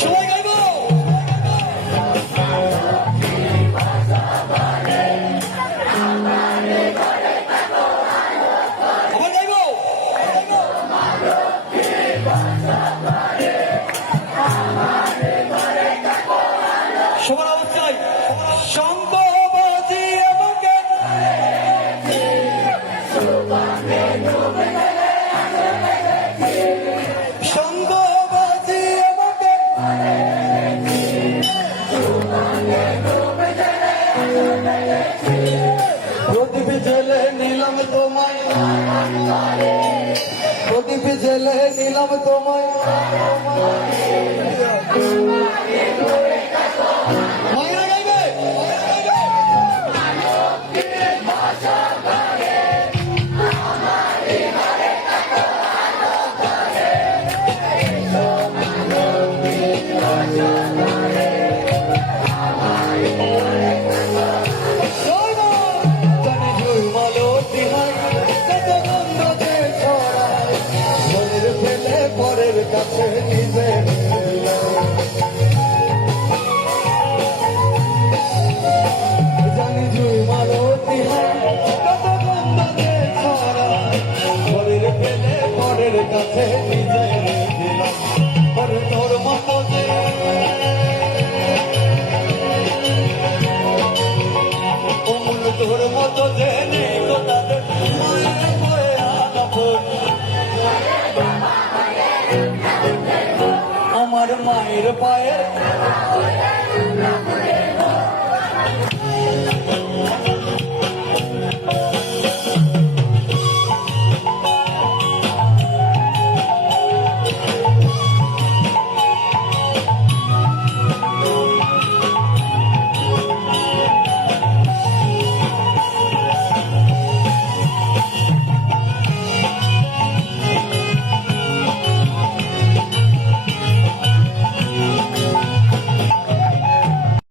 সবাই গাইব। আবার গাইব। সবার অবস্থায় শঙ্খ বাজিয়ে আমাকে শঙ্খ বাজিয়ে আমাকে প্রদীপ জেলে নিলাম তোমায়, প্রদীপ জেলে নিলাম তোমায়, মায়েরা গাইবে। পরের কাছে নিজে জানি জুই মালতি কত বন্ধনে ছড়ায়, পরের ফেলে পরের কাছে নিজে দিলাম। পরে তোর মতো যে অমূল তোর মতো যে নেই তো তাদের মায়ের হয়ে আলাপন। আমার মায়ের পায়ে